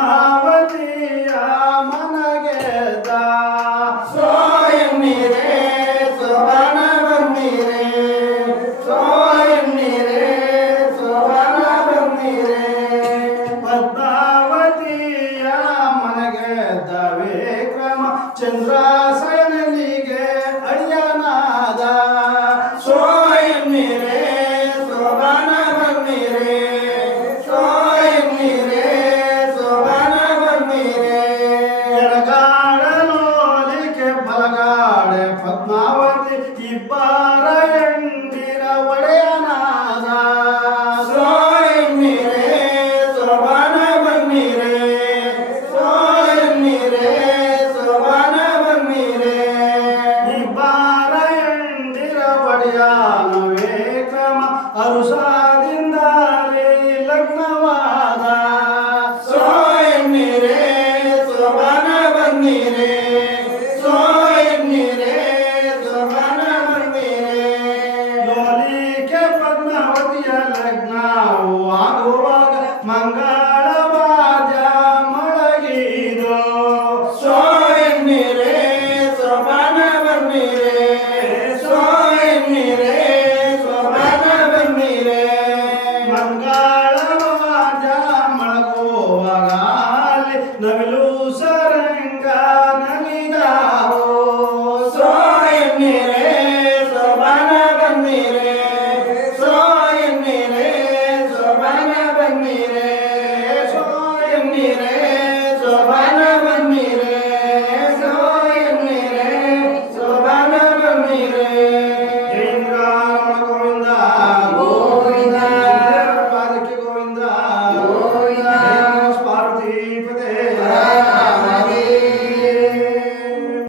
ಪದ್ಮಾವತಿಯ ಮನಗೆದ ಸೋಯನ್ನಿರೆ ಸೋಬನ ಬಂದಿರೆ ಸೋಯನ್ನಿರೆ ಸೋಬನ ಬಂದಿರೆ ಪದ್ಮಾವತಿಯ ಮನಗೆದ ವಿಕ್ರಮ ಚಂದ್ರಾಸಯನಿಗೆ ಅಳಿಯನಾದ ಸೋಯನ್ನಿರೆ ಸೋಬನ ಬಂದಿರೆ ಪದ್ಮಾವತಿ ಇಬ್ಬರ ಎಂದಿರ ಒಡೆಯನಾದ ಸೋಯನ್ನಿರೆ ಸೋಬನ ಬನ್ನಿರೆ ಸೋಯನ್ನಿರೆ ಸೋಬನ ಬನ್ನಿರೆ ಇಬ್ಬರ ಎಂದಿರ ಒಡೆಯನ ವಿಕ್ರಮ ಅರುಷದಿಂದಲೇ ಲಗ್ನವಾದ ಸೋಯನ್ನಿರೆ ಸೋಬನ ಬನ್ನಿರೆ ಆಗುವಾಗ ಮಂಗಳವಾದ ಮೊಳಗಿದು ಸೋಯನ್ನಿರೆ ಸೋಬನ ಬನ್ನಿರೆ ಸೋಯನ್ನಿರೆ ಸೋಬನ ಬನ್ನಿರೆ ಮಂಗಳವಾದ ಮೊಳಗುವಾಗ ನವಿಲು